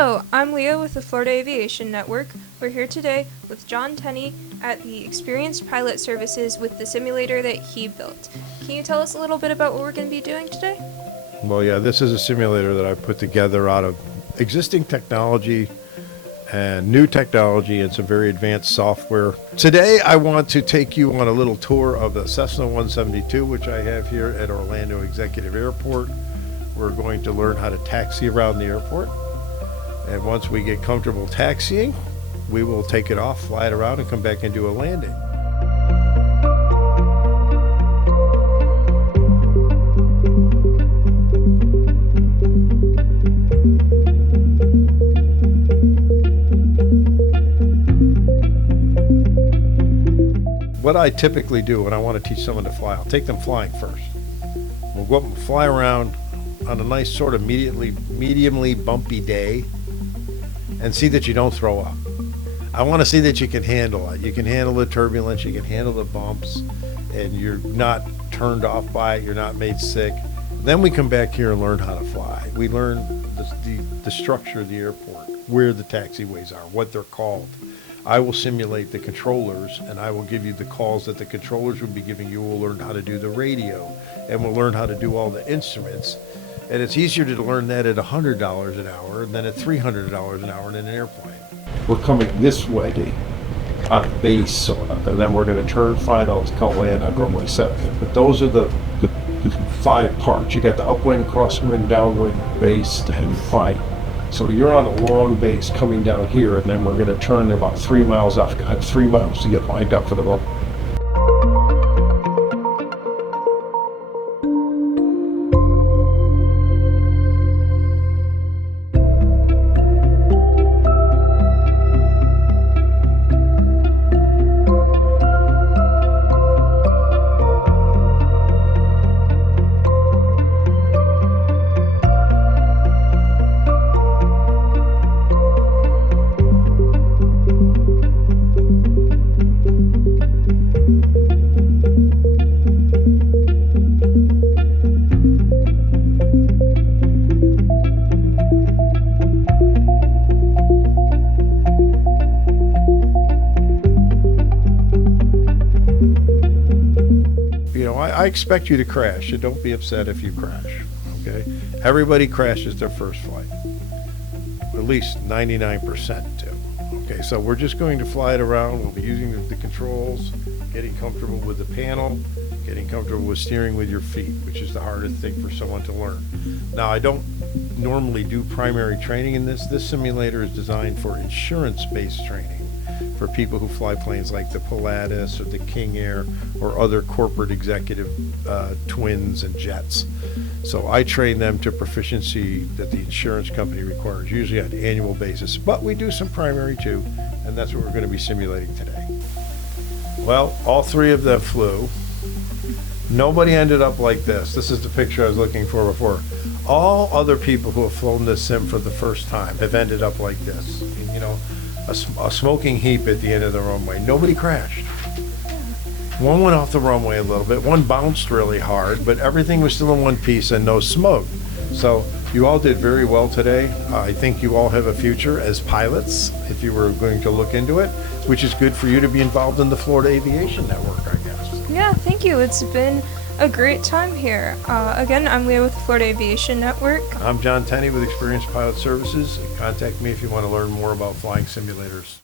Hello, I'm Leah with the Florida Aviation Network. We're here today with John Tenney at the Experienced Pilot Services with the simulator that he built. Can you tell us a little bit about what we're going to be doing today? Well, yeah, this is a simulator that I put together out of existing technology and new technology and some very advanced software. Today, I want to take you on a little tour of the Cessna 172, which I have here at Orlando Executive Airport. We're going to learn how to taxi around the airport. And once we get comfortable taxiing, we will take it off, fly it around, and come back and do a landing. What I typically do when I want to teach someone to fly, I'll take them flying first. We'll go up and fly around on a nice sort of mediumly bumpy day and see that you don't throw up. I want to see that you can handle it. You can handle the turbulence, you can handle the bumps, and you're not turned off by it, you're not made sick. Then we come back here and learn how to fly. We learn the structure of the airport, where the taxiways are, what they're called. I will simulate the controllers, and I will give you the calls that the controllers will be giving you. We'll learn how to do the radio, and we'll learn how to do all the instruments. And it's easier to learn that at $100 an hour than at $300 an hour in an airplane. We're coming this way on base, sort of, and then we're going to turn final to call land on runway 7. But those are the 5 parts. You got the upwind, crosswind, downwind, base, and flight. So you're on a long base coming down here, and then we're going to turn about 3 miles off. I have 3 miles to get lined up for the runway. I expect you to crash, and don't be upset if you crash, okay? Everybody crashes their first flight. At least 99% do. Okay, so we're just going to fly it around. We'll be using the controls, getting comfortable with the panel, getting comfortable with steering with your feet, which is the hardest thing for someone to learn. Now, I don't normally do primary training in this. This simulator is designed for insurance-based training, for people who fly planes like the Pilatus or the King Air or other corporate executive twins and jets. So I train them to proficiency that the insurance company requires, usually on an annual basis. But we do some primary too, and that's what we're going to be simulating today. Well, all 3 of them flew. Nobody ended up like this. This is the picture I was looking for before. All other people who have flown this sim for the first time have ended up like this. You know, a smoking heap at the end of the runway. Nobody crashed. One went off the runway a little bit. One bounced really hard, but everything was still in one piece and no smoke. So you all did very well today. I think you all have a future as pilots, if you were going to look into it, which is good for you to be involved in the Florida Aviation Network, I guess. Yeah, thank you. It's been a great time here. Again, I'm Leah with the Florida Aviation Network. I'm John Tenney with Experienced Pilot Services. Contact me if you want to learn more about flying simulators.